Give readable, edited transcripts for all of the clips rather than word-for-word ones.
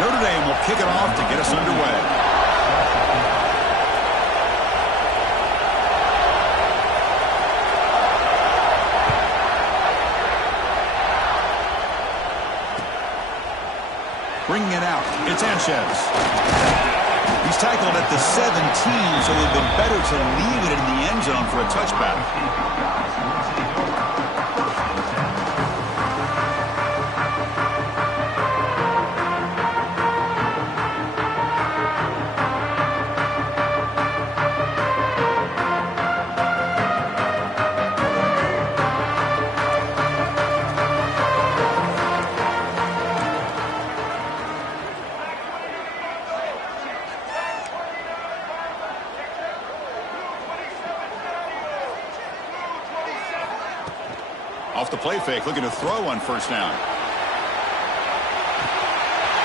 Notre Dame will kick it off to get us underway. Bringing it out, it's Sanchez. He's tackled at the 17, so it would have been better to leave it in the end zone for a touchback. Off the play fake, looking to throw on first down.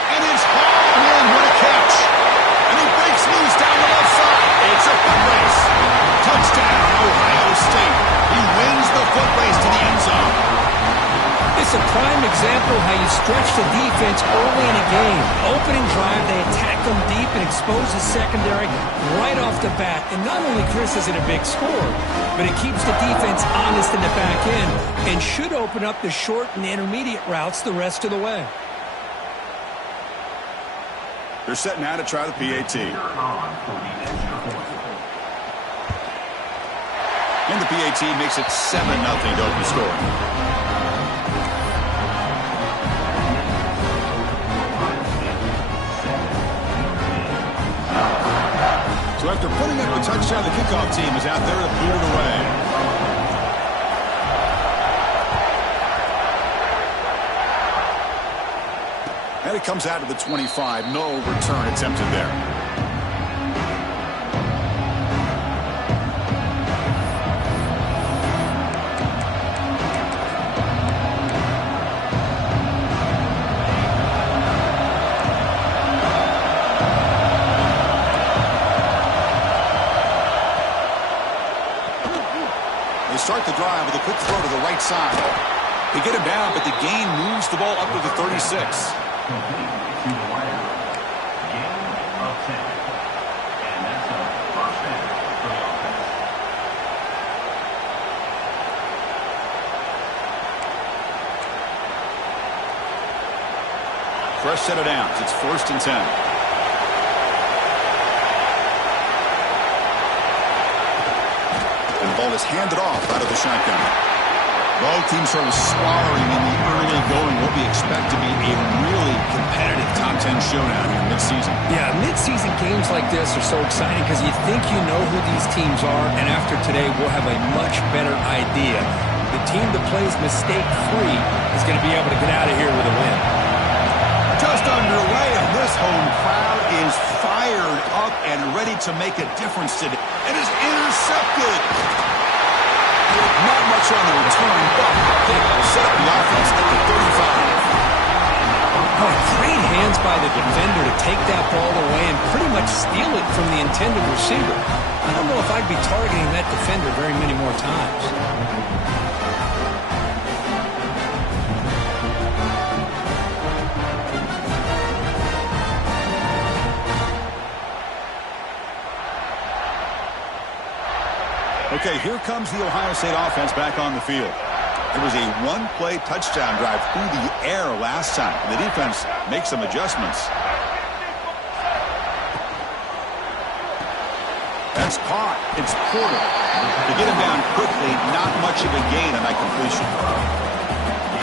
And it's hauled in, what a catch. And he breaks loose down the left side. It's a foot race. Touchdown, Ohio State. He wins the foot race to the end zone. It's a prime example of how you stretch the defense early in a game. Opening drive, they attack them deep and expose the secondary right off the bat. And not only, Chris, is it a big score, but it keeps the defense honest in the back end and should open up the short and intermediate routes the rest of the way. They're set now to try the PAT. And the PAT makes it 7-0 to open score. So after putting up a touchdown, the kickoff team is out there to boot it away. And it comes out to the 25. No return attempted there. Start the drive with a quick throw to the right side. They get him down, but the gain moves the ball up to the 36. Fresh set of downs. It's 1st and 10. Ball is handed off out of the shotgun. Both teams sort of sparring in the early going. What we expect to be a really competitive top 10 showdown here mid-season. Yeah, mid-season games like this are so exciting because you think you know who these teams are, and after today we'll have a much better idea. The team that plays mistake-free is going to be able to get out of here with a win. Just underway, and this home crowd is fired up and ready to make a difference today. It is intercepted. Not much on the return, but they will set up the offense at the 35. Oh, great hands by the defender to take that ball away and pretty much steal it from the intended receiver. I don't know if I'd be targeting that defender very many more times. Okay, here comes the Ohio State offense back on the field. It was a one-play touchdown drive through the air last time. The defense makes some adjustments. That's caught. It's Porter. To get him down quickly, not much of a gain on that completion.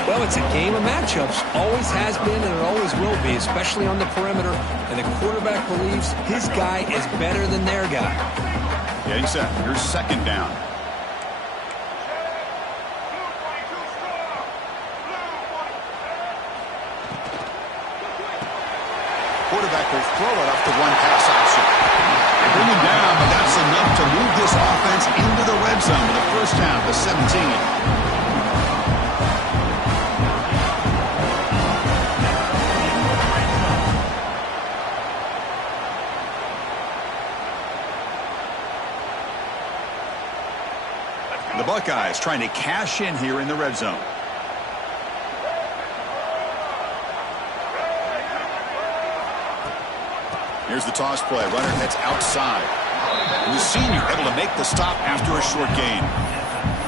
Well, it's a game of matchups. Always has been and it always will be, especially on the perimeter. And the quarterback believes his guy is better than their guy. Yeah, he said, here's 2nd down. Quarterback will throw it off the one-pass option. They bring him down, but that's enough to move this offense into the red zone with a first down to 17. The Buckeyes trying to cash in here in the red zone. Here's the toss play. Runner heads outside. And the senior able to make the stop after a short gain.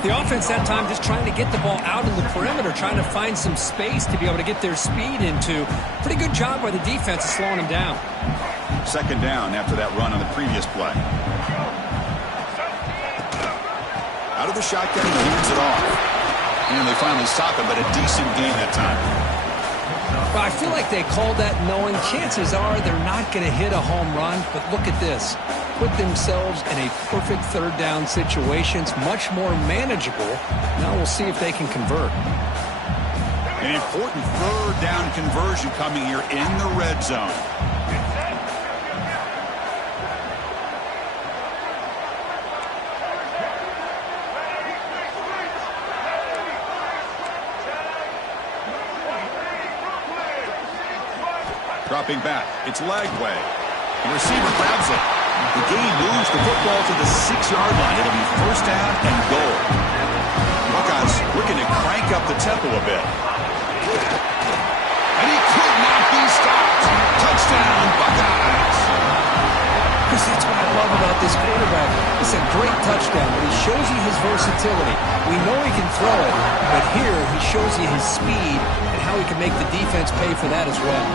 The offense that time just trying to get the ball out in the perimeter, trying to find some space to be able to get their speed into. Pretty good job by the defense of slowing them down. Second down after that run on the previous play. Out of the shotgun, he hands it off. And they finally stop him, but a decent gain that time. Well, I feel like they called that knowing chances are they're not going to hit a home run, but look at this. Put themselves in a perfect third down situation. It's much more manageable. Now we'll see if they can convert. An important third down conversion coming here in the red zone. Dropping back. It's Lagway. The receiver grabs it. The game moves the football to the 6-yard line. It'll be first down and goal. Buckeyes looking to crank up the tempo a bit. And he could not be stopped. Touchdown, Buckeyes. Chris, that's what I love about this quarterback. It's a great touchdown, but he shows you his versatility. We know he can throw it, but here he shows you his speed and how he can make the defense pay for that as well.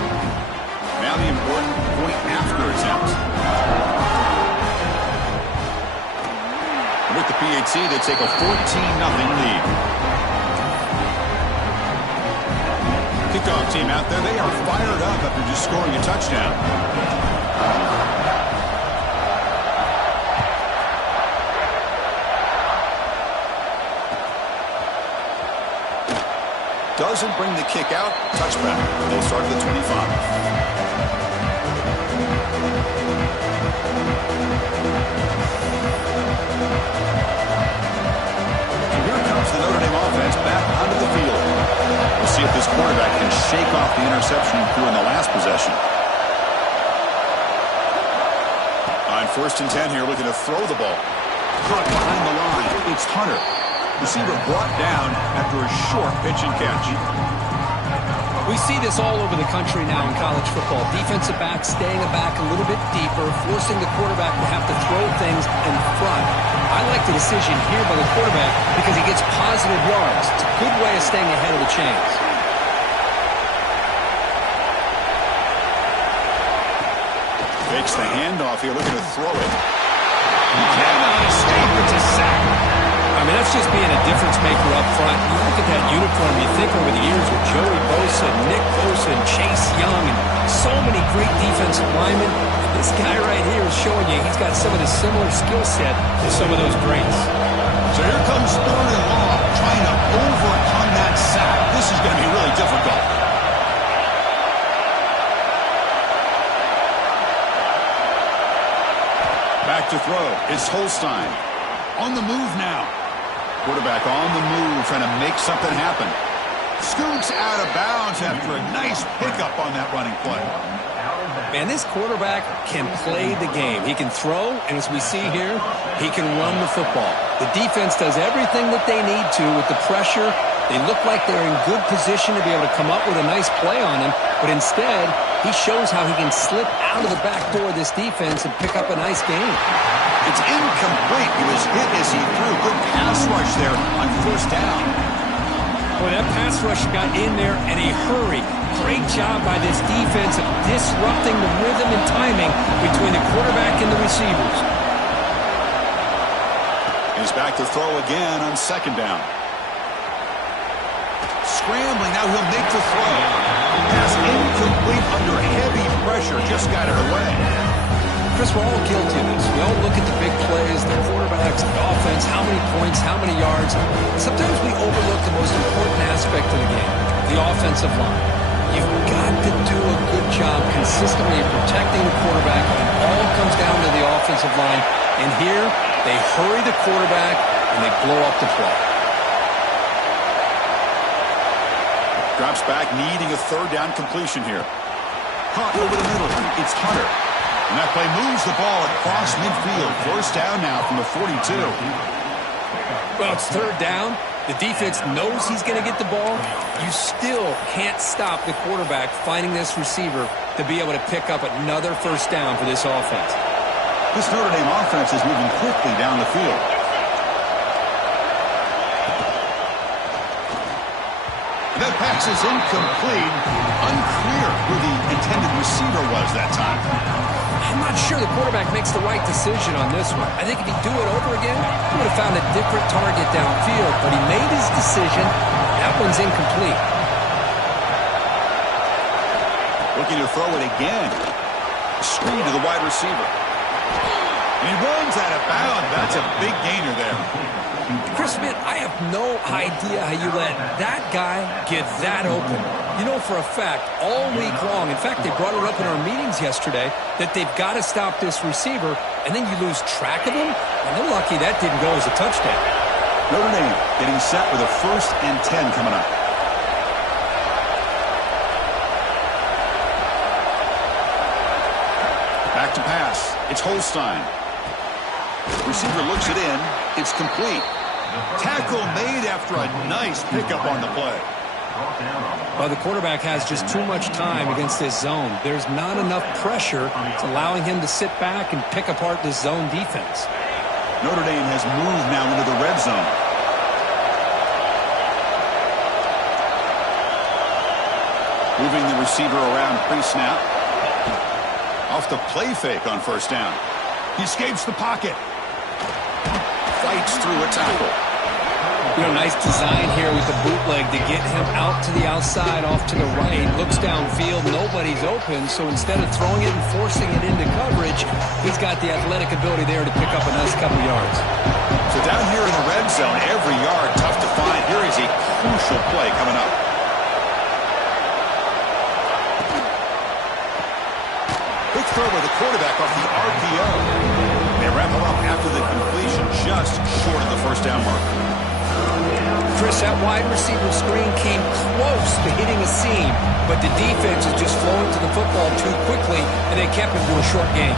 Now the important point after attempt. With the PAT, they take a 14-0 lead. Kickoff team out there. They are fired up after just scoring a touchdown. Doesn't bring the kick out. Touchback. They'll start at the 25. The Notre Dame offense back onto the field. We'll see if this quarterback can shake off the interception he threw in the last possession. On 1st and 10 here, looking to throw the ball. Caught behind the line. It's Hunter. Receiver brought down after a short pitch and catch. We see this all over the country now in college football. Defensive backs staying back a little bit deeper, forcing the quarterback to have to throw things in front. I like the decision here by the quarterback because he gets positive yards. It's a good way of staying ahead of the chains. Takes the handoff here, looking to throw it. He cannot escape. It's a sack. I mean, that's just being a difference maker up front. You look at that uniform, you think over the years with Joey Bosa, Nick Bosa, and Chase Young, and so many great defensive linemen. This guy right here is showing you he's got some of the similar skill set to some of those greats. So here comes 3rd and long, trying to overcome that sack. This is going to be really difficult. Back to throw. It's Holstein. On the move now. Quarterback on the move, trying to make something happen. Scoots out of bounds after a nice pickup on that running play. Man, this quarterback can play the game. He can throw, and as we see here, he can run the football. The defense does everything that they need to with the pressure. They look like they're in good position to be able to come up with a nice play on him, but instead, he shows how he can slip out of the back door of this defense and pick up a nice gain. It's incomplete. He was hit as he threw. Good pass rush there on 1st down. Boy, that pass rush got in there in a hurry. Great job by this defense of disrupting the rhythm and timing between the quarterback and the receivers. He's back to throw again on 2nd down. Scrambling, now he'll make the throw. Pass incomplete under heavy pressure, just got it away. Chris, we're all guilty of this. We all look at the big plays, the quarterbacks, the offense, how many points, how many yards. Sometimes we overlook the most important aspect of the game, the offensive line. You've got to do a good job consistently protecting the quarterback. It all comes down to the offensive line. And here, they hurry the quarterback, and they blow up the play. Drops back, needing a 3rd down completion here. Caught over the middle. It's Hunter. And that play moves the ball across midfield. 1st down now from the 42. Well, it's 3rd down. The defense knows he's going to get the ball. You still can't stop the quarterback finding this receiver to be able to pick up another first down for this offense. This Notre Dame offense is moving quickly down the field. That pass is incomplete. Unclear who the intended receiver was that time. I'm not sure the quarterback makes the right decision on this one. I think if he'd do it over again, he would have found a different target downfield. But he made his decision. That one's incomplete. Looking to throw it again. Screen to the wide receiver. And he runs out of bounds. That's a big gainer there. Chris Smith, I have no idea how you let that guy get that open. You know for a fact, all week long, in fact, they brought it up in our meetings yesterday, that they've got to stop this receiver, and then you lose track of him, and they're lucky that didn't go as a touchdown. Notre Dame getting set with a 1st and 10 coming up. Back to pass. It's Holstein. Receiver looks it in. It's complete. Tackle made after a nice pickup on the play. Well, the quarterback has just too much time against this zone. There's not enough pressure. It's allowing him to sit back and pick apart this zone defense. Notre Dame has moved now into the red zone. Moving the receiver around pre-snap. Off the play fake on 1st down. He escapes the pocket. Fights through a tackle. You know, nice design here with the bootleg to get him out to the outside, off to the right. Looks downfield, nobody's open, so instead of throwing it and forcing it into coverage, he's got the athletic ability there to pick up a nice couple yards. So down here in the red zone, every yard tough to find. Here is a crucial play coming up. Quick throw by the quarterback off the RPO. They wrap him up after the completion, just short of the 1st down mark. Chris, that wide receiver screen came close to hitting a seam, but the defense is just flowing to the football too quickly, and they kept him to a short gain.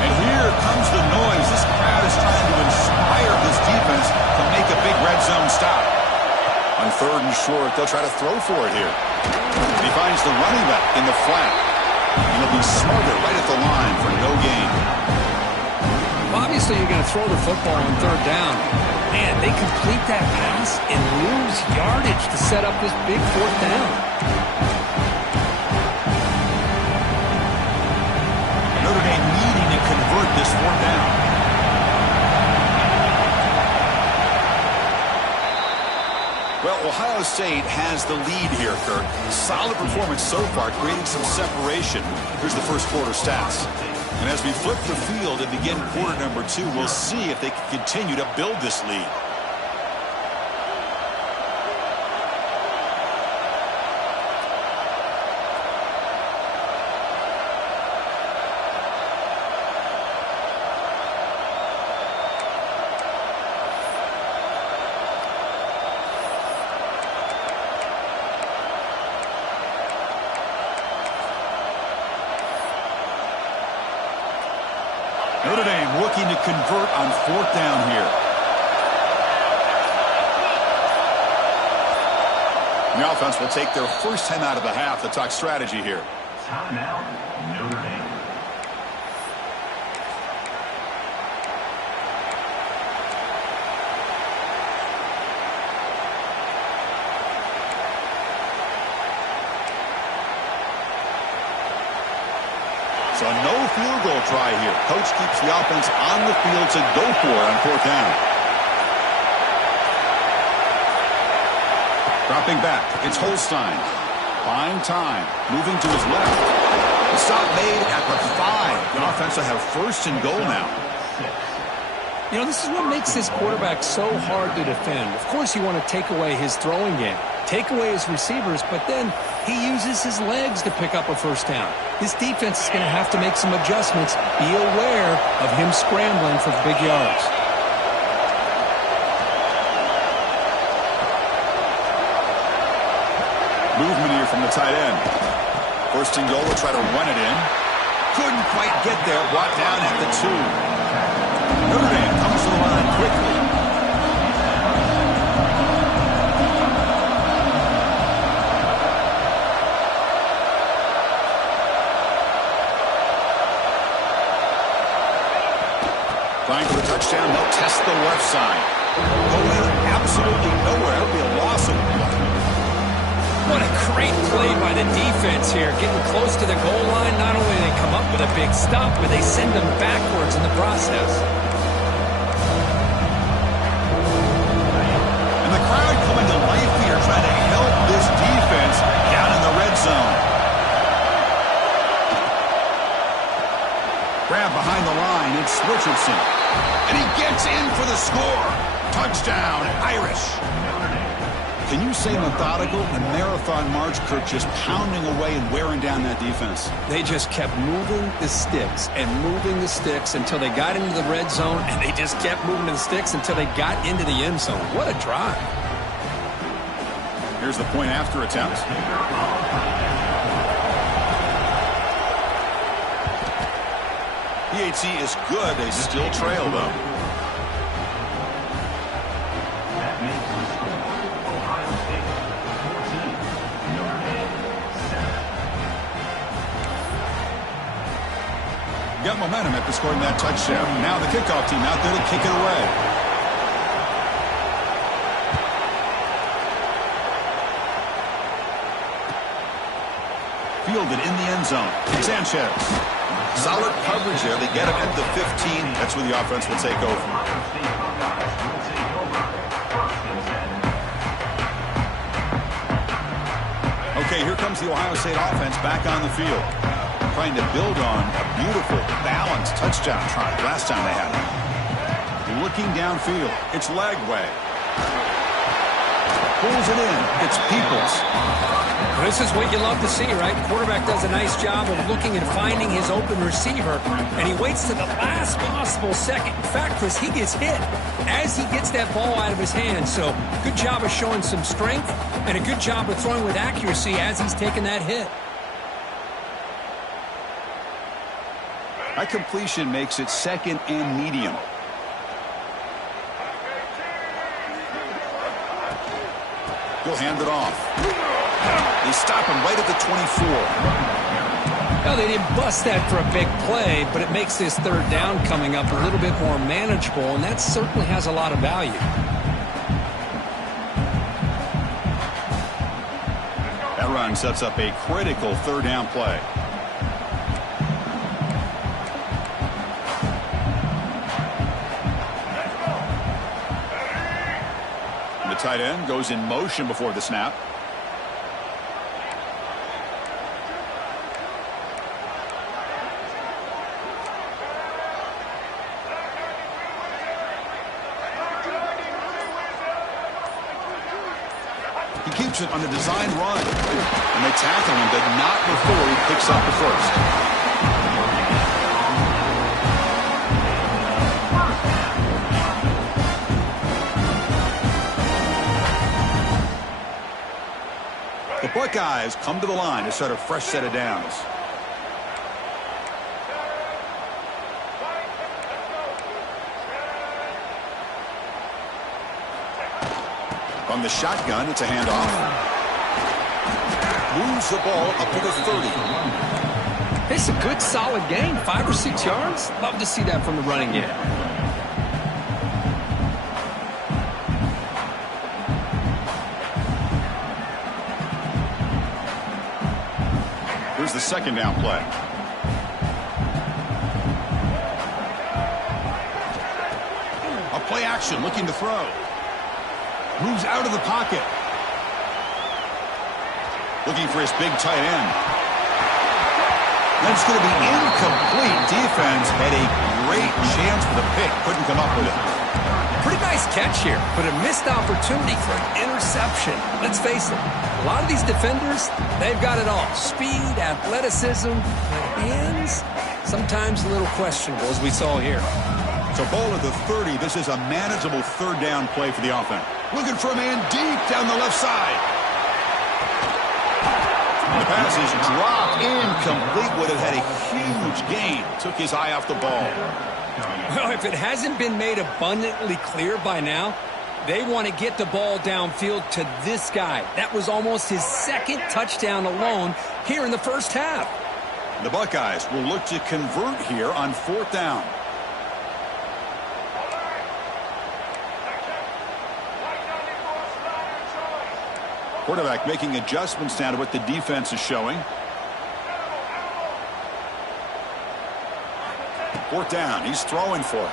And here comes the noise. This crowd is trying to inspire this defense to make a big red zone stop. On 3rd and short, they'll try to throw for it here. And he finds the running back in the flat. And he'll be smothered right at the line for no gain. Well, obviously, you're going to throw the football on 3rd down. Man, they complete that pass and lose yardage to set up this big 4th down. Notre Dame needing to convert this 4th down. Well, Ohio State has the lead here, Kirk. Solid performance so far, creating some separation. Here's the first quarter stats. And as we flip the field and begin quarter number 2, we'll see if they can continue to build this lead. Notre Dame looking to convert on 4th down here. The offense will take their first 10 out of the half to talk strategy here. Timeout, Notre Dame. So no field goal try here. Coach keeps the offense on the field to go for it on 4th down. Dropping back, it's Holstein. Buying time, moving to his left. The stop made at the 5. The offense will have 1st and goal now. You know, this is what makes this quarterback so hard to defend. Of course, you want to take away his throwing game, take away his receivers, but then he uses his legs to pick up a 1st down. This defense is going to have to make some adjustments. Be aware of him scrambling for big yards. Movement here from the tight end. 1st and goal, will try to run it in. Couldn't quite get there. Brought down at the 2. Notre Dame comes to the line quickly. Trying for the touchdown. They'll test the left side. Going absolutely nowhere. It'll be a loss of 1. What a great play by the defense here. Getting close to the goal line, not only do they come up with a big stop, but they send them backwards in the process. And the crowd coming to life here, trying to help this defense down in the red zone. Grab behind the line, it's Richardson. And he gets in for the score. Touchdown, Irish. Can you say methodical? A marathon march, Kirk, just pounding away and wearing down that defense. They just kept moving the sticks and moving the sticks until they got into the red zone, and they just kept moving the sticks until they got into the end zone. What a drive. Here's the point after attempt. PAT is good. They still trail, though. Got momentum after scoring that touchdown. Now the kickoff team out there to kick it away. Fielded in the end zone. Sanchez. Solid coverage there. They get him at the 15. That's where the offense will take over. Okay, here comes the Ohio State offense back on the field. Trying to build on a beautiful, balanced touchdown try last time they had it. Looking downfield. It's Lagway. Pulls it in. It's Peoples. This is what you love to see, right? Quarterback does a nice job of looking and finding his open receiver, and he waits to the last possible second. In fact, Chris, he gets hit as he gets that ball out of his hand. So good job of showing some strength and a good job of throwing with accuracy as he's taking that hit. That completion makes it second and medium. He'll hand it off. They stop him right at the 24. Well, they didn't bust that for a big play, but it makes this third down coming up a little bit more manageable, and that certainly has a lot of value. That run sets up a critical third down play. The tight end goes in motion before the snap. He keeps it on the design run. And they tackle him, but not before he picks up the first. The Buckeyes come to the line to start a fresh set of downs. From the shotgun, it's a handoff. Moves the ball up to the 30. It's a good, solid gain. 5 or 6 yards. Love to see that from the running game. Here's the second down play. A play action, looking to throw. Moves out of the pocket. Looking for his big tight end. That's going to be incomplete. Defense had a great chance for the pick. Couldn't come up with it. Pretty nice catch here, but a missed opportunity for an interception. Let's face it, a lot of these defenders, they've got it all. Speed, athleticism, hands, sometimes a little questionable, as we saw here. So ball at the 30. This is a manageable third down play for the offense. Looking for a man deep down the left side. The pass is dropped, incomplete. Would have had a huge gain. Took his eye off the ball. Well, if it hasn't been made abundantly clear by now, they want to get the ball downfield to this guy. That was almost his second touchdown alone here in the first half. The Buckeyes will look to convert here on 4th down. Quarterback making adjustments now to what the defense is showing. 4th down. He's throwing for it.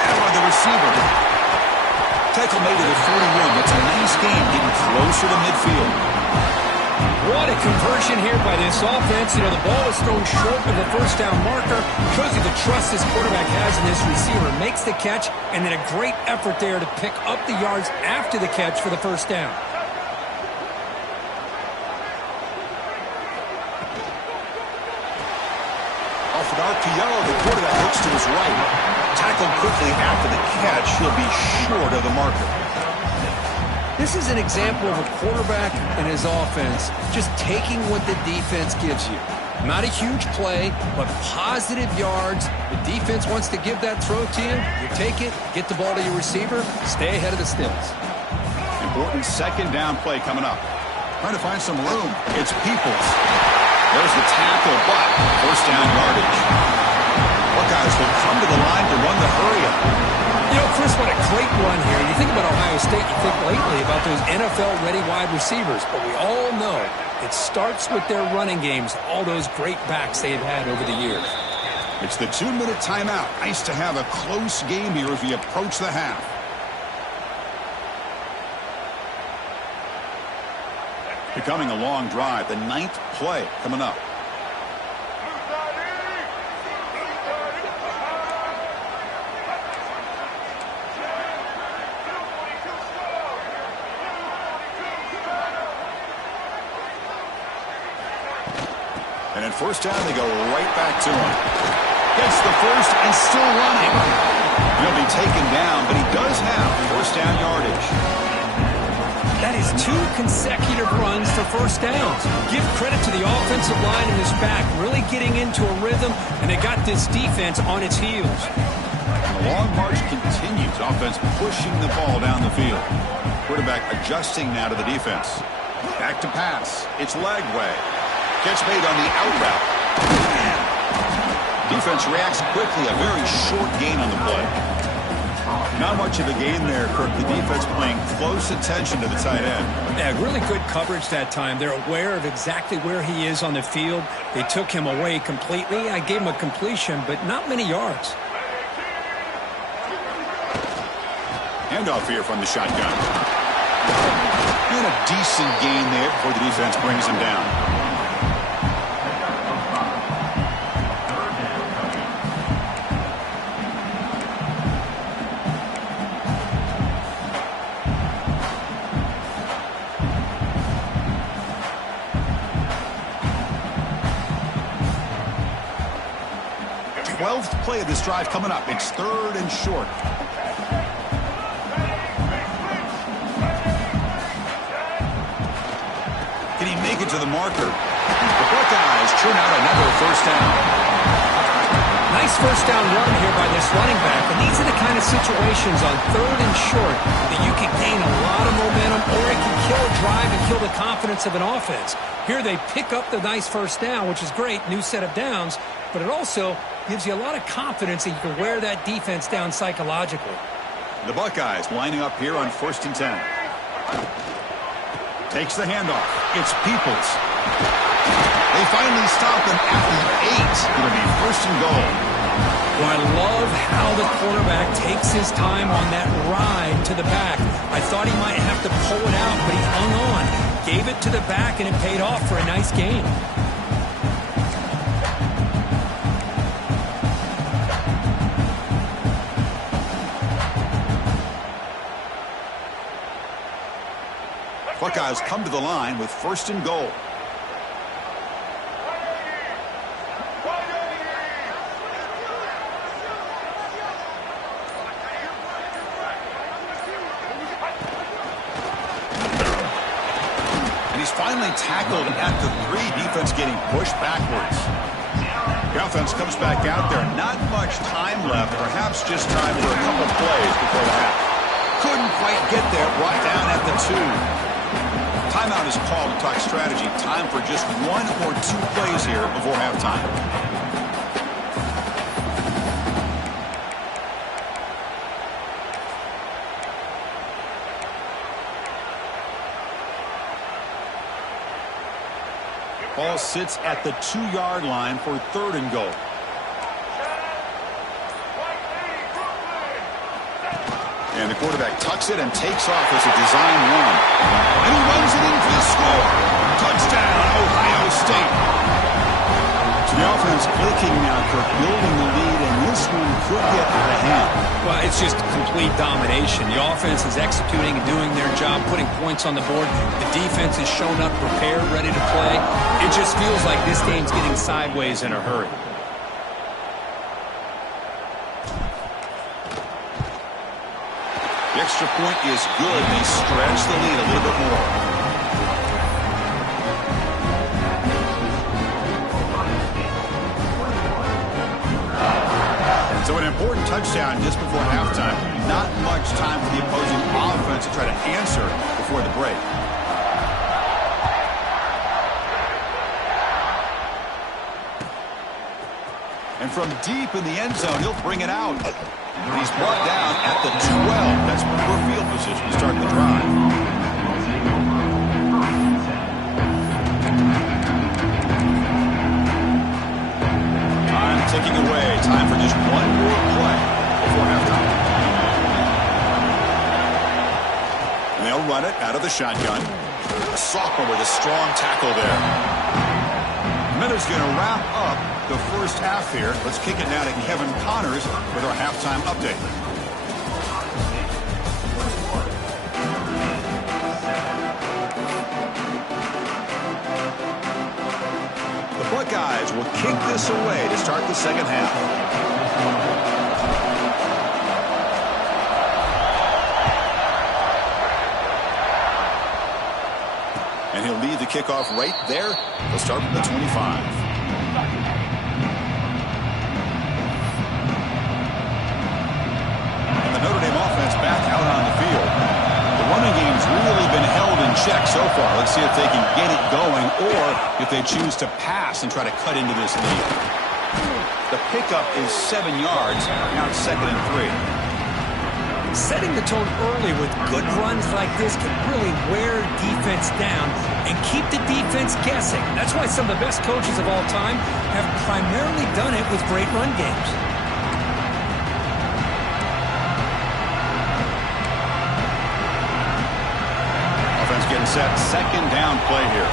By the receiver. Tackle made it at 41. That's a nice game, getting closer to midfield. What a conversion here by this offense. You know, the ball is thrown short of the first down marker. Shows you the trust this quarterback has in this receiver. Makes the catch, and then a great effort there to pick up the yards after the catch for the first down. Off an RPO, the quarterback looks to his right. Tackled quickly after the catch. He'll be short of the marker. This is an example of a quarterback and his offense just taking what the defense gives you. Not a huge play, but positive yards. The defense wants to give that throw to you. You take it, get the ball to your receiver, stay ahead of the stills. Important 2nd down play coming up. Trying to find some room. It's Peoples. There's the tackle, but 1st down yardage. Buckeyes will come to the line to run the hurry-up. You know, Chris, what a great run here. You think about Ohio State, you think lately about those NFL-ready wide receivers, but we all know it starts with their running games, all those great backs they have had over the years. It's the 2-minute timeout. Nice to have a close game here as we approach the half. Becoming a long drive, the 9th play coming up. And at 1st down, they go right back to him. Gets the first and still running. He'll be taken down, but he does have 1st down yardage. That is 2 consecutive runs for 1st downs. Give credit to the offensive line and his back, really getting into a rhythm, and they got this defense on its heels. And the long march continues. Offense pushing the ball down the field. Quarterback adjusting now to the defense. Back to pass. It's leg way. Catch made on the out route. Defense reacts quickly. A very short gain on the play. Not much of a gain there, Kirk. The defense paying close attention to the tight end. Yeah, really good coverage that time. They're aware of exactly where he is on the field. They took him away completely. I gave him a completion, but not many yards. Handoff here from the shotgun. And a decent gain there before the defense brings him down. 12th play of this drive coming up. It's 3rd and short. Can he make it to the marker? The Buckeyes turn out another 1st down. Nice 1st down run here by this running back. And these are the kind of situations on 3rd and short that you can gain a lot of momentum, or it can kill a drive and kill the confidence of an offense. Here they pick up the nice 1st down, which is great, new set of downs, but it also gives you a lot of confidence that you can wear that defense down psychologically. The Buckeyes lining up here on 1st and 10. Takes the handoff. It's Peoples. They finally stop him at the 8. It'll be 1st and goal. Well, I love how the quarterback takes his time on that ride to the back. I thought he might have to pull it out, but he hung on. Gave it to the back, and it paid off for a nice gain. Buckeyes come to the line with 1st and goal. finally tackled at the 3. Defense getting pushed backwards. The offense comes back out there. Not much time left. Perhaps just time for a couple plays before the half. Couldn't quite get there. Brought down at the 2. Timeout is called to talk strategy. Time for just 1 or 2 plays here before halftime. Ball sits at the 2-yard line for 3rd and goal. And the quarterback tucks it and takes off as a design run. And he runs it in for the score. Touchdown, Ohio State. So the offense clicking now, Kirk, building the lead, and this one could get out of hand. Well, it's just complete domination. The offense is executing and doing their job, putting points on the board. The defense is shown up, prepared, ready to play. It just feels like this game's getting sideways in a hurry. The extra point is good. They stretch the lead a little bit more. So an important touchdown just before halftime. Not much time for the opposing offense to try to answer before the break. And from deep in the end zone, he'll bring it out. He's brought down at the 12. That's poor field position to start the drive. Time ticking away. Time for just 1 more play before halftime. And they'll run it out of the shotgun. A sophomore with a strong tackle there. Miller's going to wrap up the first half here. Let's kick it now to Kevin Connors with our halftime update. The Buckeyes will kick this away to start the second half. And he'll lead the kickoff right there. He'll start from the 25. Notre Dame offense back out on the field. The running game's really been held in check so far. Let's see if they can get it going or if they choose to pass and try to cut into this lead. The pickup is 7 yards. Now it's 2nd and 3. Setting the tone early with good runs like this can really wear defense down and keep the defense guessing. That's why some of the best coaches of all time have primarily done it with great run games. Getting set, 2nd down play here.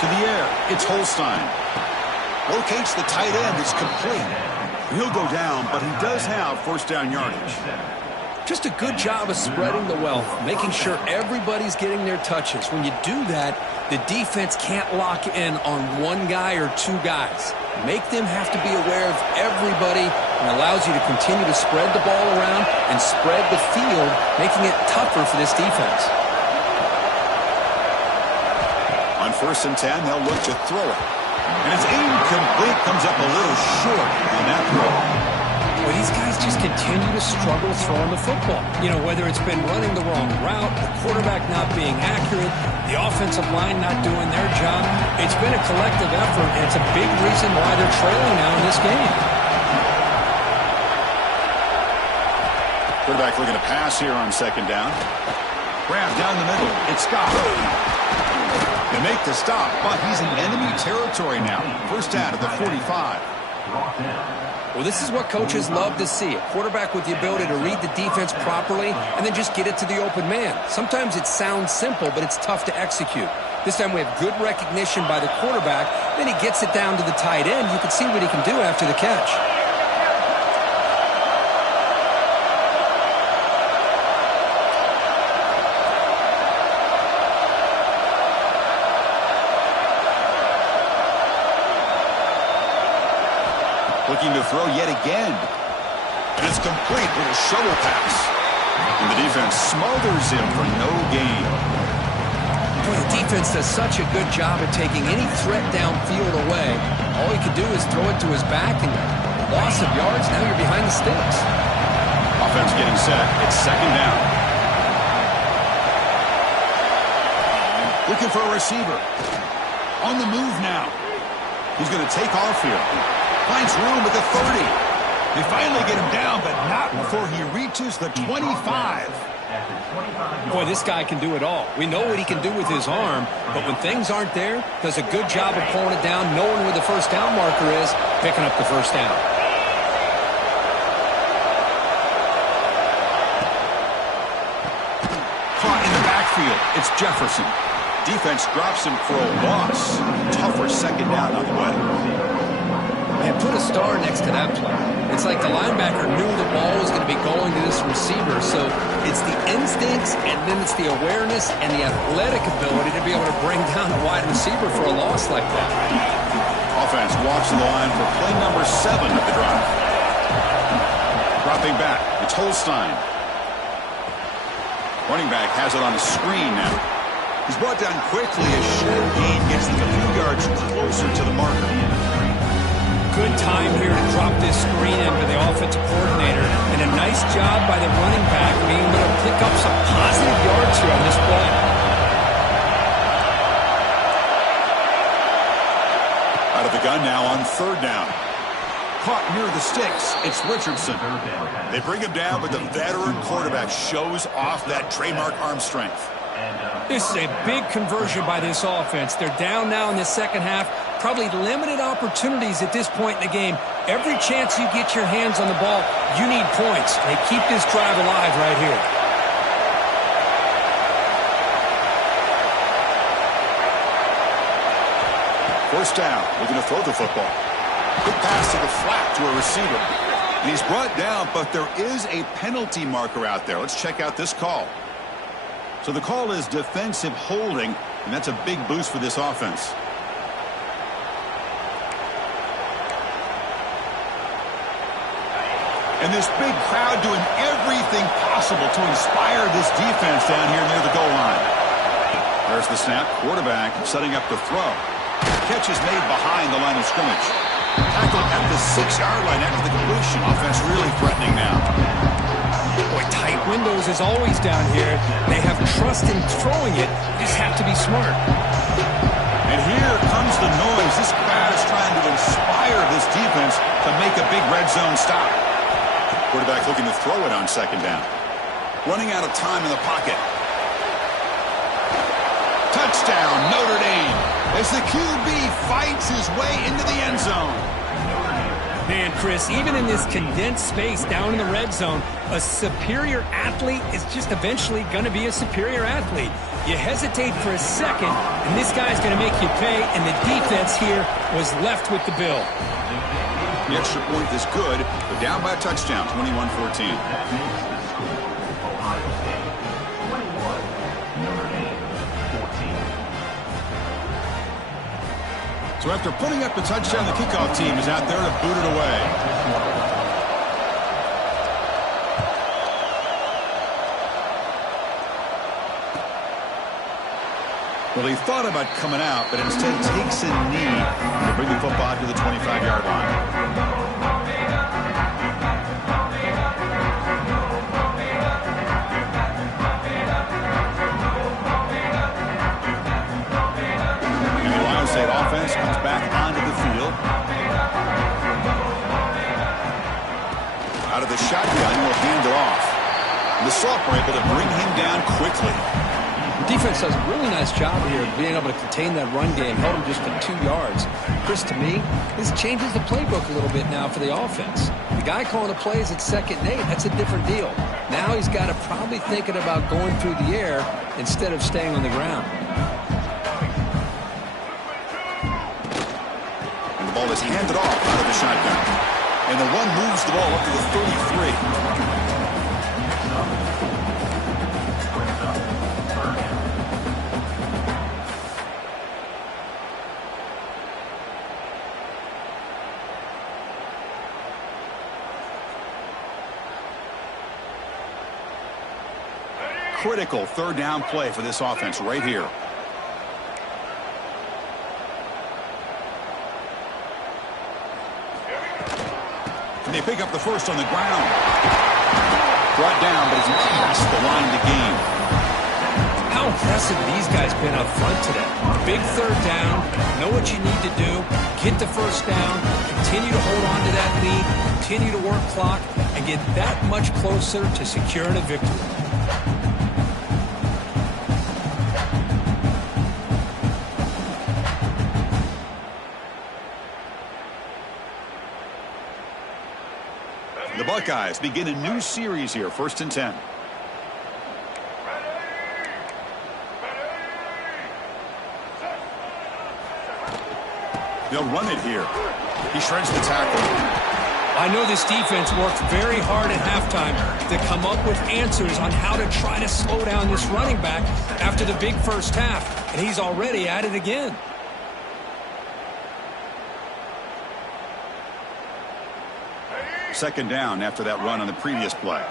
To the air, it's Holstein. Locates the tight end, it's complete. He'll go down, but he does have 1st down yardage. Just a good job of spreading the wealth, making sure everybody's getting their touches. When you do that, the defense can't lock in on 1 guy or 2 guys. Make them have to be aware of everybody, and allows you to continue to spread the ball around and spread the field, making it tougher for this defense. On 1st and 10, they'll look to throw it. And it's incomplete, comes up a little short on that throw. Well, these guys just continue to struggle throwing the football. You know, whether it's been running the wrong route, the quarterback not being accurate, the offensive line not doing their job. It's been a collective effort, and it's a big reason why they're trailing now in this game. Quarterback looking to pass here on 2nd down. Grab down the middle. It's Scott. They make the stop, but he's in enemy territory now. 1st down at the 45. Well, this is what coaches love to see. A quarterback with the ability to read the defense properly and then just get it to the open man. Sometimes it sounds simple, but it's tough to execute. This time we have good recognition by the quarterback. Then he gets it down to the tight end. You can see what he can do after the catch. Looking to throw yet again. And it's complete with a shovel pass. And the defense smothers him for no gain. Boy, the defense does such a good job at taking any threat downfield away. All he could do is throw it to his back, and loss of yards, now you're behind the sticks. Offense getting set. It's second down. Looking for a receiver. On the move now. He's going to take off here. Finds room at the 30. They finally get him down, but not before he reaches the 25. Boy, this guy can do it all. We know what he can do with his arm, but when things aren't there, does a good job of pulling it down, knowing where the first down marker is, picking up the first down. Caught in the backfield. It's Jefferson. Defense drops him for a loss. Tougher second down on the way. And put a star next to that play. It's like the linebacker knew the ball was going to be going to this receiver, so it's the instincts, and then it's the awareness and the athletic ability to be able to bring down a wide receiver for a loss like that. Offense walks to the line for play number 7 of the drive. Dropping back, it's Holstein. Running back has it on a screen now. He's brought down quickly as short gain gets them a few yards closer to the marker. Good time here to drop this screen in for the offensive coordinator, and a nice job by the running back being able to pick up some positive yards here on this play. Out of the gun now on third down. Caught near the sticks. It's Richardson. They bring him down, but the veteran quarterback shows off that trademark arm strength. This is a big conversion by this offense. They're down now in the second half. Probably limited opportunities at this point in the game. Every chance you get your hands on the ball, you need points. They keep this drive alive right here. First down. Looking to throw the football. Quick pass to the flat to a receiver. And he's brought down, but there is a penalty marker out there. Let's check out this call. So the call is defensive holding, and that's a big boost for this offense. And this big crowd doing everything possible to inspire this defense down here near the goal line. There's the snap. Quarterback setting up the throw. Catch is made behind the line of scrimmage. Tackled at the 6-yard line after the completion. Offense really threatening now. Boy, tight windows is always down here. They have trust in throwing it. You just have to be smart. And here comes the noise. This crowd is trying to inspire this defense to make a big red zone stop. Quarterback looking to throw it on second down. Running out of time in the pocket. Touchdown, Notre Dame, as the QB fights his way into the end zone. Man, Chris, even in this condensed space down in the red zone, a superior athlete is just eventually going to be a superior athlete. You hesitate for a second, and this guy's going to make you pay, and the defense here was left with the bill. The extra point is good, but down by a touchdown, 21-14. So after putting up the touchdown, the kickoff team is out there to boot it away. Well, he thought about coming out, but instead takes a knee to bring the football to the 25-yard line. And the Ohio State offense comes back onto the field. Out of the shotgun, he'll hand it off. And the Sophomore able to bring him down quickly. Defense does a really nice job here of being able to contain that run game, held him just to 2 yards. Chris, to me, this changes the playbook a little bit now for the offense. The guy calling the plays at 2nd and 8, that's a different deal. Now he's got to probably thinking about going through the air instead of staying on the ground. And the ball is handed off out of the shotgun. And the run moves the ball up to the 33. critical third down play for this offense right here. And they pick up the first on the ground. Brought down, but he's past the line of the game. How impressive these guys been up front today. Big third down, know what you need to do, get the first down, continue to hold on to that lead, continue to work clock, and get that much closer to securing a victory. The Buckeyes begin a new series here, 1st and 10. They'll run it here. He shreds the tackle. I know this defense worked very hard at halftime to come up with answers on how to try to slow down this running back after the big first half, and he's already at it again. Second down after that run on the previous play.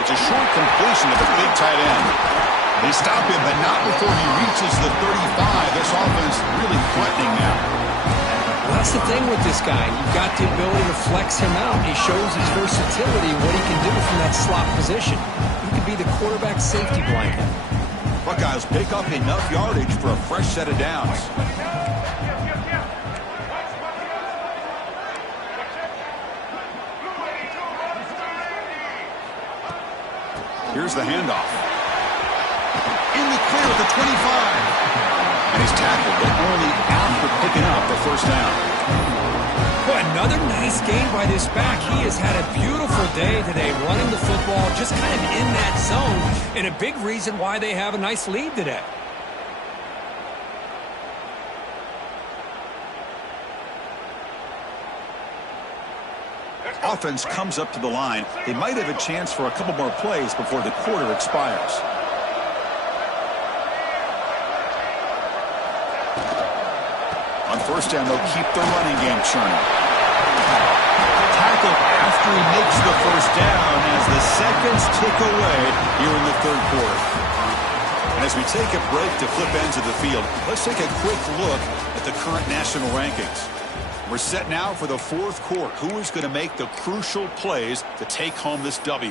It's a short completion of the big tight end. They stop him, but not before he reaches the 35. This offense really threatening now. Well, that's the thing with this guy. You've got the ability to flex him out. He shows his versatility, what he can do from that slot position. He could be the quarterback safety blanket. Buckeyes pick up enough yardage for a fresh set of downs. Here's the handoff. In the clear at the 25. And he's tackled, but only after picking up the first down. Boy, another nice game by this back. He has had a beautiful day today running the football, just kind of in that zone, and a big reason why they have a nice lead today. Offense comes up to the line. They might have a chance for a couple more plays before the quarter expires. On first down, they'll keep the running game churning. Tackle after he makes the first down as the seconds tick away here in the third quarter. And as we take a break to flip ends of the field, let's take a quick look at the current national rankings. We're set now for the fourth quarter. Who is going to make the crucial plays to take home this W?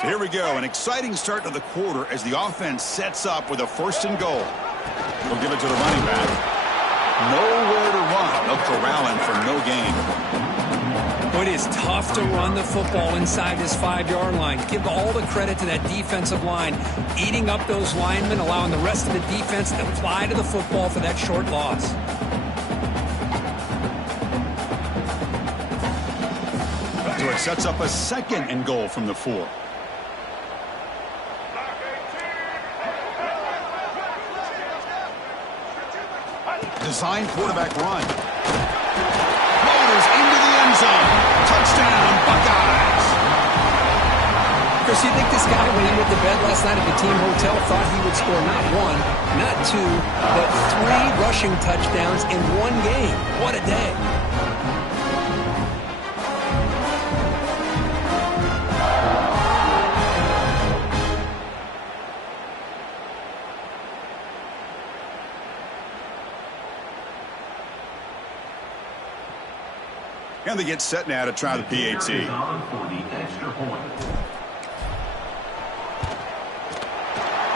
So here we go, an exciting start to the quarter as the offense sets up with a 1st and goal. We'll give it to the running back. Nowhere to run. They'll corral him for no gain. It is tough to run the football inside this 5-yard line. Give all the credit to that defensive line, eating up those linemen, allowing the rest of the defense to fly to the football for that short loss. So it sets up a 2nd and goal from the 4. Design quarterback run. Motors into the end zone. Touchdown, Buckeyes. Chris, you think this guy, when he went to bed last night at the team hotel, thought he would score not 1, not 2, but 3 rushing touchdowns in one game? What a day. And they get set now to try the PAT.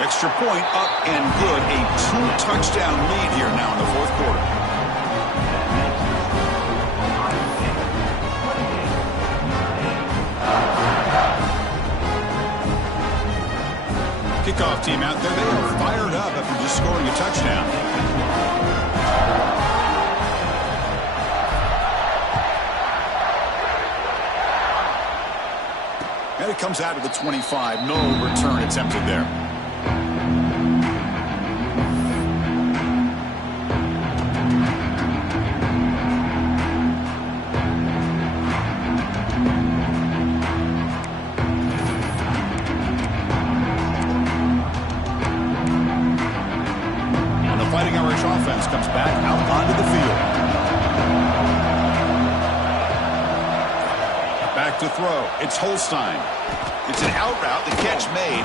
Extra point up and good. A 2-touchdown lead here now in the fourth quarter. Kickoff team out there. They are fired up after just scoring a touchdown. And it comes out of the 25. No return attempted there. throw. It's Holstein. It's an out route. The catch made.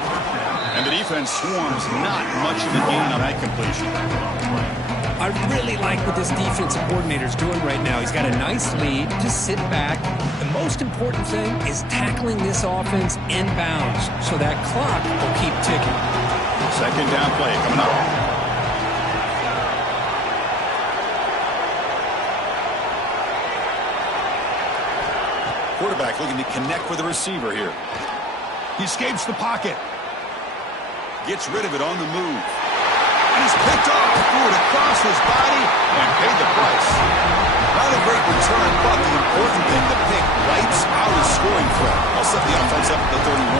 And the defense swarms. Not much of a gain on that completion. I really like what this defensive coordinator is doing right now. He's got a nice lead. Just sit back. The most important thing is tackling this offense inbounds so that clock will keep ticking. Second down play coming up. Quarterback looking to connect with the receiver here. He escapes the pocket. Gets rid of it on the move. And he's picked off. Threw it across his body and paid the price. Not a great return, but the important thing, the pick wipes out his scoring threat. I'll set the offense up at the 31.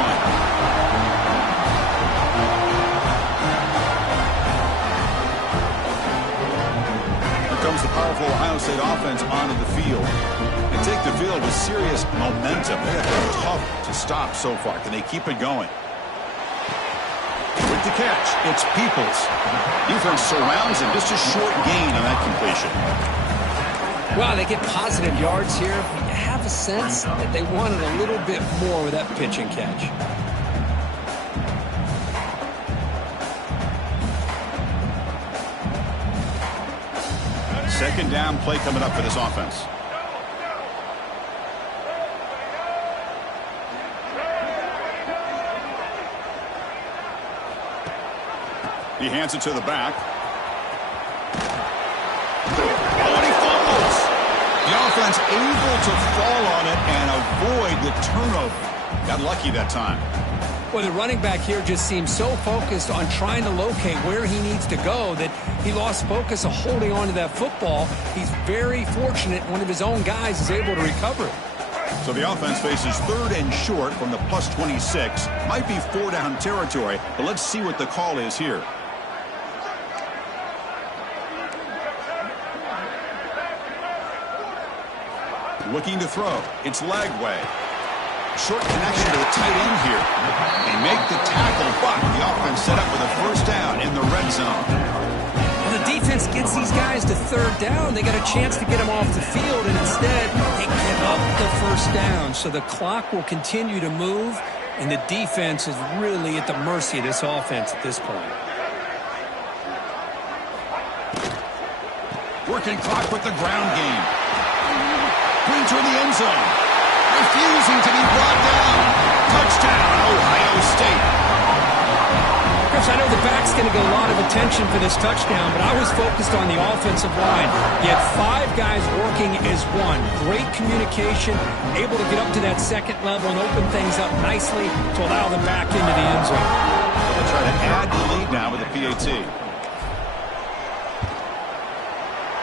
Here comes the powerful Ohio State offense onto the field. And take the field with serious momentum. They have been tough to stop so far. Can they keep it going? With the catch, it's Peoples. Defense surrounds him. Just a short gain on that completion. Well, they get positive yards here. You have a sense that they wanted a little bit more with that pitch and catch. Second down play coming up for this offense. He hands it to the back. Oh, and he fumbles. The offense able to fall on it and avoid the turnover. Got lucky that time. Well, the running back here just seems so focused on trying to locate where he needs to go that he lost focus of holding on to that football. He's very fortunate one of his own guys is able to recover it. So the offense faces third and short from the plus 26. Might be 4-down territory, but let's see what the call is here. Looking to throw. It's Lagway. Short connection to the tight end here. They make the tackle, but the offense set up with a first down in the red zone. Well, the defense gets these guys to third down. They got a chance to get them off the field, and instead they give up the first down. So the clock will continue to move, and the defense is really at the mercy of this offense at this point. Working clock with the ground game. Brings her in the end zone. Refusing to be brought down. Touchdown, Ohio State. Chris, I know the back's going to get a lot of attention for this touchdown, but I was focused on the offensive line. You had 5 guys working as one. Great communication, able to get up to that second level and open things up nicely to allow them back into the end zone. They'll try to add the lead now with the PAT.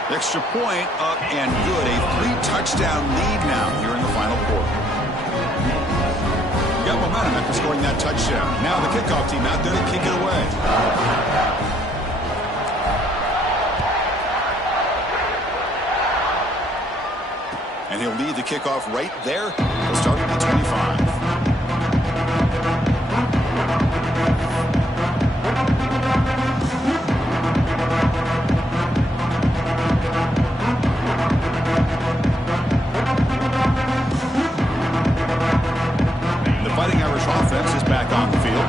Extra point up and good. A 3-touchdown lead now here in the final quarter. Got momentum after scoring that touchdown. Now the kickoff team out there to kick it away. And he'll lead the kickoff right there. He'll start at the 25. Offense is back on the field.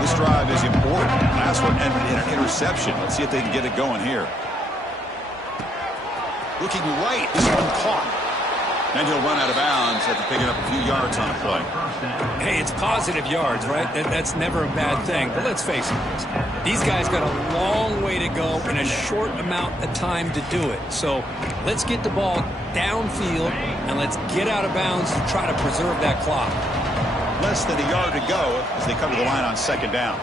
This drive is important. Last one ended in an interception. Let's see if they can get it going here. Looking right. This one caught. And he'll run out of bounds after picking up a few yards on a play. Hey, it's positive yards, right? That's never a bad thing. But let's face it, these guys got a long way to go in a short amount of time to do it. So let's get the ball downfield and let's get out of bounds to try to preserve that clock. Less than a yard to go as they come to the line on second down.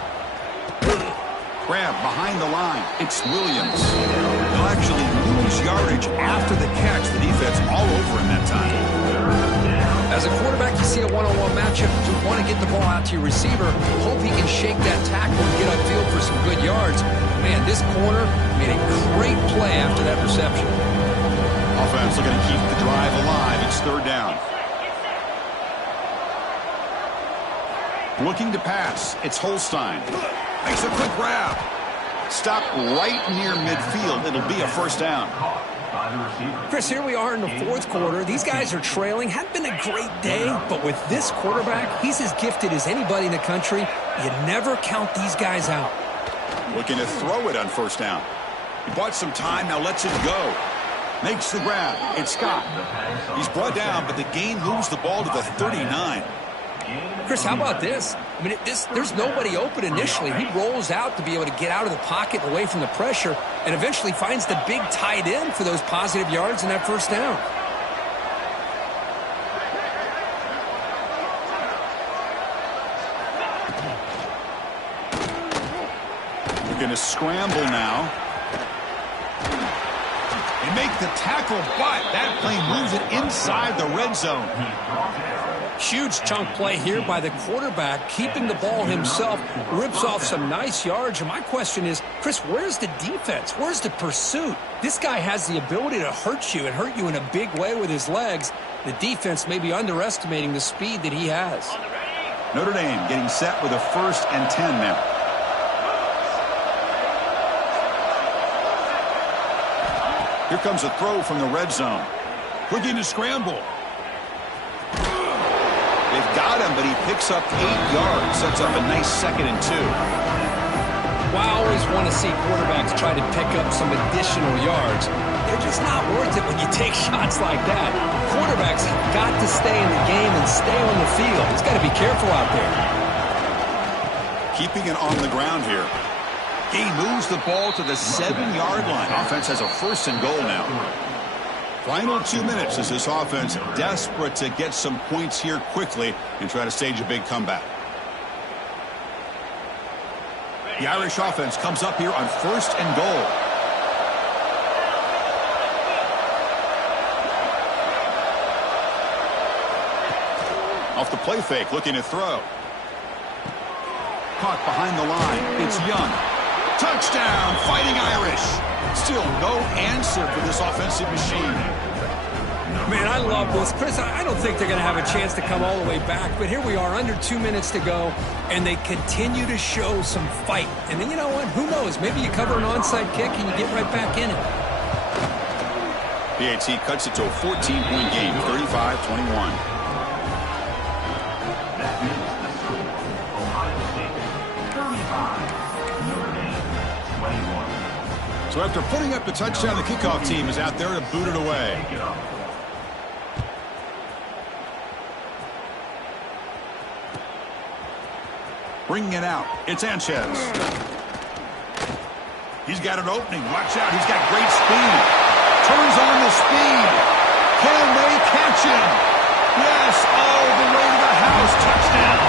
Grab behind the line. It's Williams. They'll actually lose yardage after the catch. The defense all over him that time. As a quarterback, you see a one-on-one matchup. You want to get the ball out to your receiver. Hope he can shake that tackle and get upfield for some good yards. Man, this corner made a great play after that reception. Offense looking to keep the drive alive. It's third down. Looking to pass. It's Holstein. Makes a quick grab. Stop right near midfield. It'll be a first down. by the receiver. Chris, here we are in the fourth quarter. These guys are trailing. Hadn't been a great day, but with this quarterback, he's as gifted as anybody in the country. You never count these guys out. Looking to throw it on first down. He bought some time, now lets it go. Makes the grab. It's Scott. He's brought down, but the gain moves the ball to the 39. Chris, how about this? I mean, there's nobody open initially. He rolls out to be able to get out of the pocket and away from the pressure and eventually finds the big tight end for those positive yards in that first down. We're going to scramble now. And make the tackle, but that play moves it inside the red zone. Huge chunk play here by the quarterback, keeping the ball himself, rips off some nice yards. And my question is, Chris, where's the defense? Where's the pursuit? This guy has the ability to hurt you and hurt you in a big way with his legs. The defense may be underestimating the speed that he has. Notre Dame getting set with a 1st and 10 now. Here comes a throw from the red zone. Looking to scramble. They've got him, but he picks up 8 yards. Sets up a nice 2nd and 2. Well, I always want to see quarterbacks try to pick up some additional yards. They're just not worth it when you take shots like that. Quarterbacks have got to stay in the game and stay on the field. He's got to be careful out there. Keeping it on the ground here. He moves the ball to the 7-yard line. Offense has a 1st and goal now. Final 2 minutes as this offense desperate to get some points here quickly and try to stage a big comeback. The Irish offense comes up here on 1st and goal. Off the play fake, looking to throw. Caught behind the line. It's Young. Touchdown, Fighting Irish. Still no answer for this offensive machine. Man, I love this. Chris, I don't think they're going to have a chance to come all the way back, but here we are, under 2 minutes to go, and they continue to show some fight. And then, you know what? Who knows? Maybe you cover an onside kick and you get right back in it. PAT cuts it to a 14-point game, 35-21. So after putting up the touchdown, the kickoff team is out there to boot it away. Bringing it out, it's Sanchez. He's got an opening. Watch out, he's got great speed. Turns on the speed. Can they catch him? Yes, oh, the way to the house, touchdown.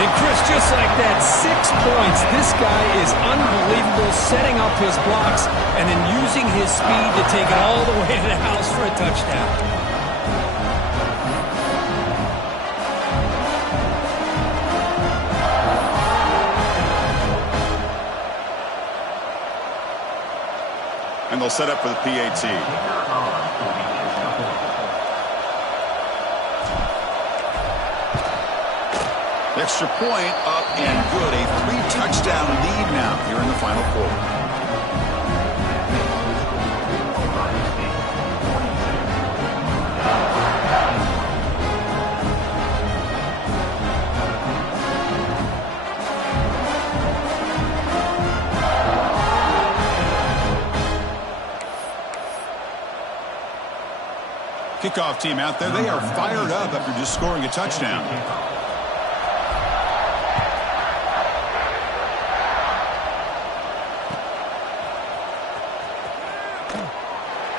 And Chris, just like that, 6 points. This guy is unbelievable, setting up his blocks and then using his speed to take it all the way to the house for a touchdown. And they'll set up for the PAT. Extra point up and good. A 3-touchdown lead now here in the final quarter. Kickoff team out there. They are fired up after just scoring a touchdown.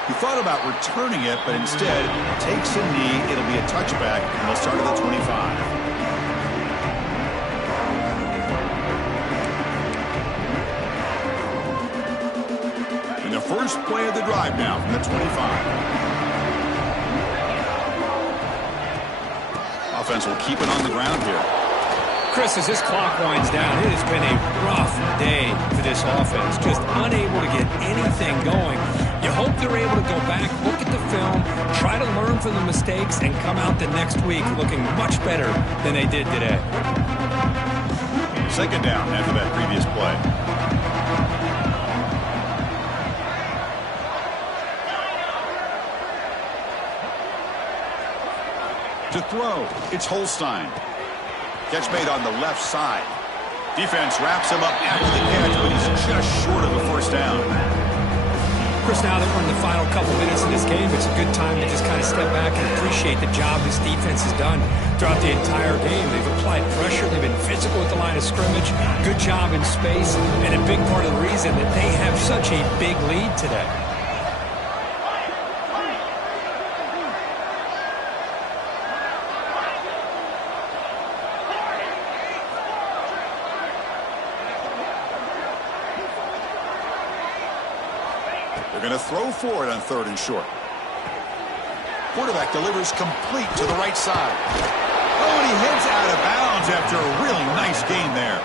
He thought about returning it, but instead takes a knee. It'll be a touchback, and they'll start at the 25. And the first play of the drive now from the 25. Offense will keep it on the ground here. Chris, as this clock winds down, it has been a rough day for this offense. Just unable to get anything going. You hope they're able to go back, look at the film, try to learn from the mistakes, and come out the next week looking much better than they did today. 2nd down after that previous play. To throw, it's Holstein. Catch made on the left side. Defense wraps him up after the catch, but he's just short of a first down. Chris, now that we're in the final couple minutes of this game, it's a good time to just kind of step back and appreciate the job this defense has done throughout the entire game. They've applied pressure. They've been physical at the line of scrimmage. Good job in space, and a big part of the reason that they have such a big lead today. They're going to throw for it on 3rd and short. Quarterback delivers complete to the right side. Oh, and he heads out of bounds after a really nice gain there.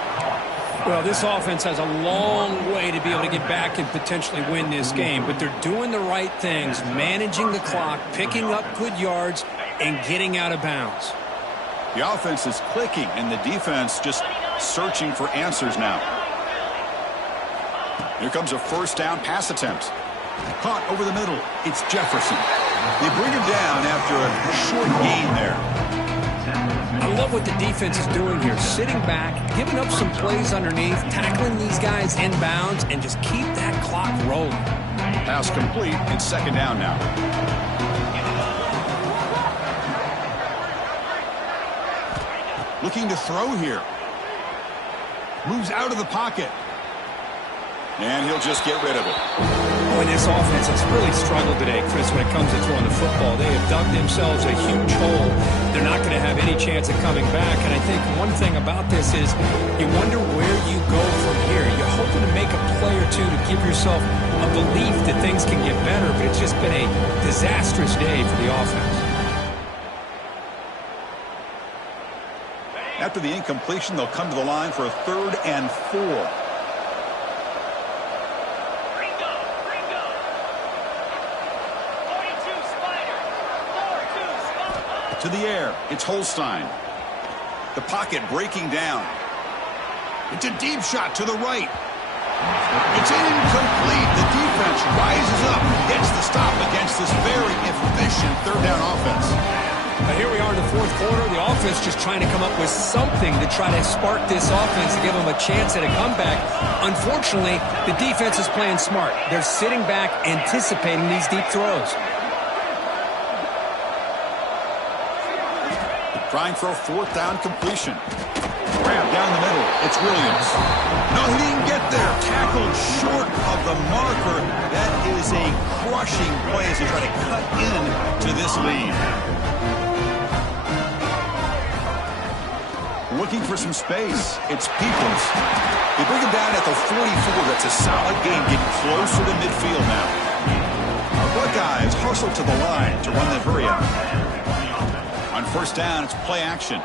Well, this offense has a long way to be able to get back and potentially win this game, but they're doing the right things, managing the clock, picking up good yards, and getting out of bounds. The offense is clicking, and the defense just searching for answers now. Here comes a first down pass attempt. Caught over the middle. It's Jefferson. They bring him down after a short gain there. I love what the defense is doing here. Sitting back, giving up some plays underneath, tackling these guys in bounds, and just keep that clock rolling. Pass complete. It's 2nd down now. Looking to throw here. Moves out of the pocket. And he'll just get rid of it. Boy, this offense has really struggled today, Chris, when it comes to throwing the football. They have dug themselves a huge hole. They're not going to have any chance of coming back. And I think one thing about this is you wonder where you go from here. You're hoping to make a play or two to give yourself a belief that things can get better, but it's just been a disastrous day for the offense. After the incompletion, they'll come to the line for a 3rd and 4. To the air, it's Holstein. The pocket breaking down. It's a deep shot to the right. It's incomplete. The defense rises up, gets the stop against this very efficient 3rd down offense. Here we are in the 4th quarter. The offense just trying to come up with something to try to spark this offense to give them a chance at a comeback. Unfortunately, the defense is playing smart. They're sitting back, anticipating these deep throws. Trying for a 4th down completion. Grab down the middle. It's Williams. No, he didn't get there. Tackled short of the marker. That is a crushing play as they try to cut in to this lead. Looking for some space. It's Peoples. They bring him down at the 44. That's a solid gain, getting closer to midfield now. Our Buckeyes hustle to the line to run the hurry up. On 1st down, it's play action.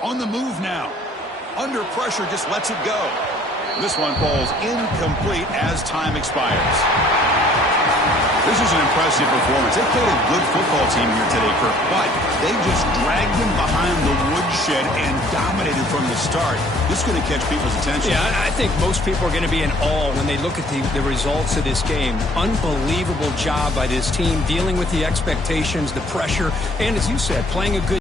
On the move now. Under pressure, just lets it go. This one falls incomplete as time expires. This is an impressive performance. They played a good football team here today, Kirk, but they just dragged them behind the woodshed and dominated from the start. This is going to catch people's attention. Yeah, I think most people are going to be in awe when they look at the results of this game. Unbelievable job by this team, dealing with the expectations, the pressure, and as you said, playing a good